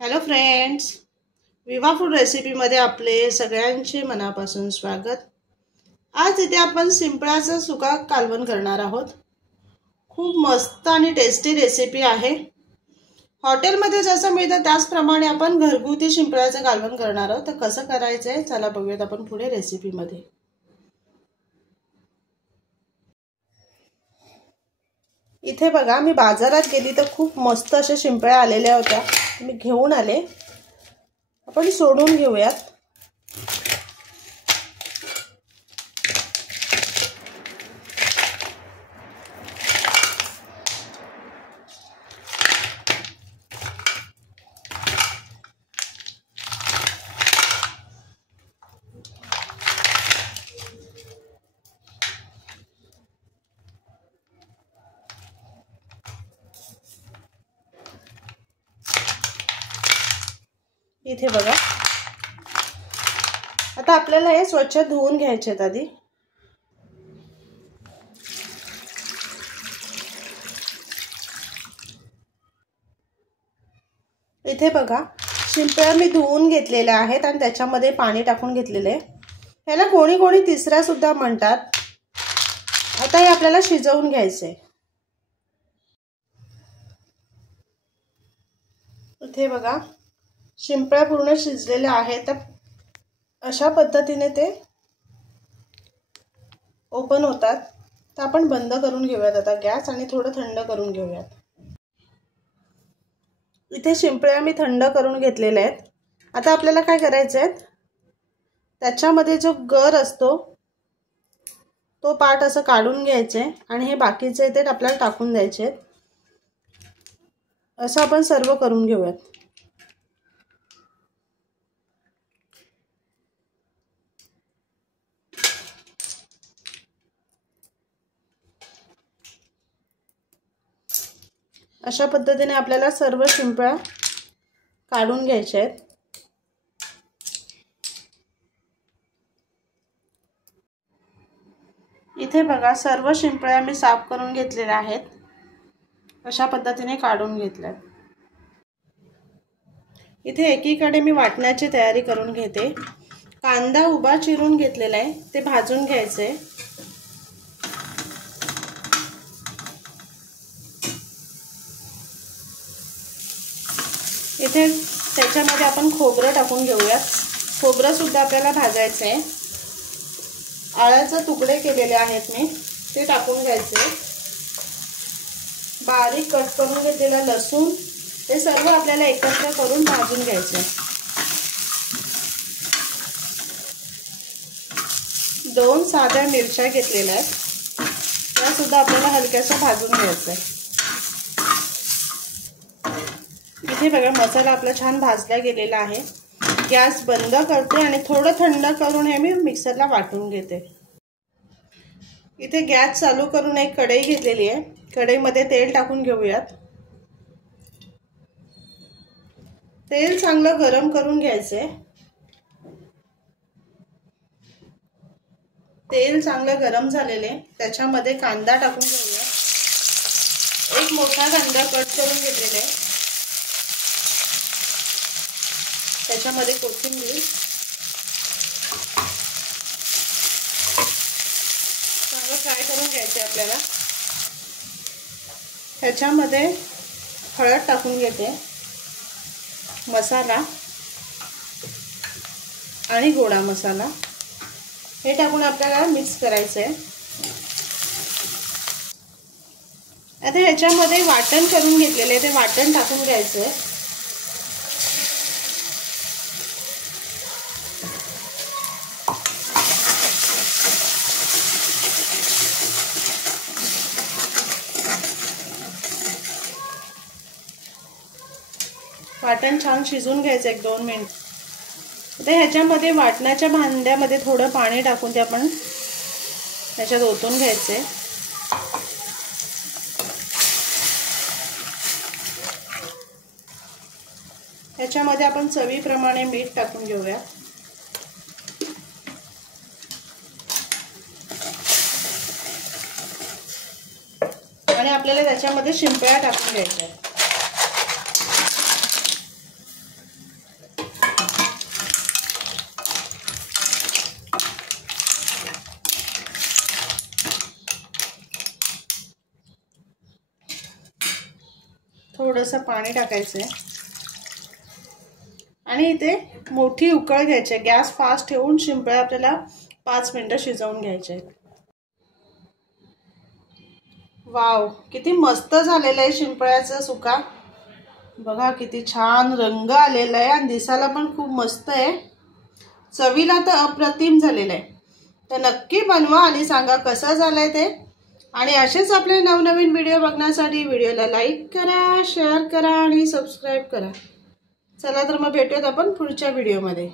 Hello friends, विवा food रेसिपीमध्ये आपले सगळ्यांचे मनापासून स्वागत। आज इथे आपण शिंपळ्याचा सुका कालवण करणार आहोत। खूप मस्त आणि टेस्टी रेसिपी आहे। हॉटेलमध्ये जसं मिळतं त्याचप्रमाणे आपण घरगुती शिंपळ्याचं कालवण करणार आहोत। तर कसं करायचं आहे चला बघूयात आपण पुढे रेसिपीमध्ये। इथे बघा, मी बाजारात गेली तर खूप मस्त अशा शिंपळ्या आलेल्या होत्या। मी घेऊन आले। आपण सोडून घेऊयात। इथे बघा, आता आपल्याला हे स्वच्छ धुवून घ्यायचे आहेत आधी। इथे बघा, शिंपळ्या मी धुवून घेतलेल्या आहेत आणि त्याच्यामध्ये पाणी टाकून घेतलेले आहे। ह्याला कोणी कोणी तिसरा सुद्धा म्हणतात। आता हे आपल्याला शिजवून घ्यायचे। इथे बघा, शिंपळ्या पूर्ण शिजलेल्या आहेत। तर अशा पद्धतीने ते ओपन होतात। तर आपण बंद करून घेऊयात आता गॅस आणि थोडं थंड करून घेऊयात। इथे शिंपळ्या मी थंड करून घेतलेल्या आहेत। आता आपल्याला काय करायचं आहे, त्याच्यामध्ये जो गर असतो तो पार्ट असं काढून घ्यायचे आणि हे बाकीचे ते आपल्याला टाकून द्यायचे। असं आपण सर्व करून घेऊयात। अशा पद्धतीने आपल्याला सर्व शिंपळ्या काढून घ्यायच्या आहेत। इथे बघा, सर्व शिंपळ्या मी साफ करून घेतलेल्या आहेत। अशा पद्धतीने काढून घेतल्यात। इथे एकीकडे मी वाटण्याची तयारी करून घेते। कांदा उभा चिरून घेतलेला आहे, ते भाजून घ्यायचे। इथे त्याच्यामध्ये आपण खोबरं टाकून घेऊयात। खोबरं सुद्धा आपल्याला भाजायचं आहे। आळ्याचे तुकडे केलेले आहेत मी, ते टाकून घ्यायचे। बारीक कट करून घेतलेला लसूण, ते सर्व आपल्याला एकत्र करून भाजून घ्यायचे। 2 साध्या मिरच्या घेतलेल्या आहेत, त्या सुद्धा आपल्याला हलक्याशा भाजून घ्यायचं आहे। इथे बघा, मसाला आपला छान भाजला गेलेला आहे। गॅस बंद करते आणि थोडं थंड करून हे मी मिक्सरला वाटून घेते। इथे गॅस चालू करून एक कढई घेतलेली आहे। कढईमध्ये तेल टाकून घेऊयात। तेल चांगलं गरम करून घ्यायचे। तेल चांगलं गरम झालेले, त्याच्यामध्ये कांदा टाकून घेऊया। एक मोठा कांदा कट करून घेतलेला आहे। त्याच्यामध्ये कोथिंबीर, चांगलं फ्राय करून घ्यायचे आपल्याला। त्याच्यामध्ये हळद टाकून घेते, मसाला आणि गोडा मसाला हे टाकून आपल्याला मिक्स करायचं आहे। आता ह्याच्यामध्ये वाटण करून घेतलेले ते वाटण टाकून घ्यायचं आहे। वाटण छान शिजून घ्यायचं 1-2 मिनिट। आता ह्याच्यामध्ये वाटणाच्या भांड्यामध्ये थोडं पाणी टाकून ते आपण ह्याच्यात ओतून घ्यायचे। ह्याच्यामध्ये आपण चवीप्रमाणे मीठ टाकून घेऊया। आणि आपल्याला त्याच्यामध्ये शिंपळ्या टाकून घ्यायच्या आहेत। थोडंसं पाणी टाकायचं आहे आणि इथे मोठी उकळ घ्यायची आहे। गॅस फास्ट ठेवून शिंपळ्या आपल्याला 5 मिनिटं शिजवून घ्यायचे आहेत। वाव, किती मस्त झालेला आहे शिंपळ्याचा सुका। बघा किती छान रंग आलेला आहे आणि दिसायला पण खूप मस्त आहे। चवीला तर अप्रतिम झालेला आहे। तर नक्की बनवा आणि सांगा कसं झालंय ते। आणि असेच आपले नवनवीन व्हिडिओ बघण्यासाठी व्हिडिओला लाईक करा, शेअर करा आणि सबस्क्राईब करा। चला तर मग भेटूयात आपण पुढच्या व्हिडिओमध्ये।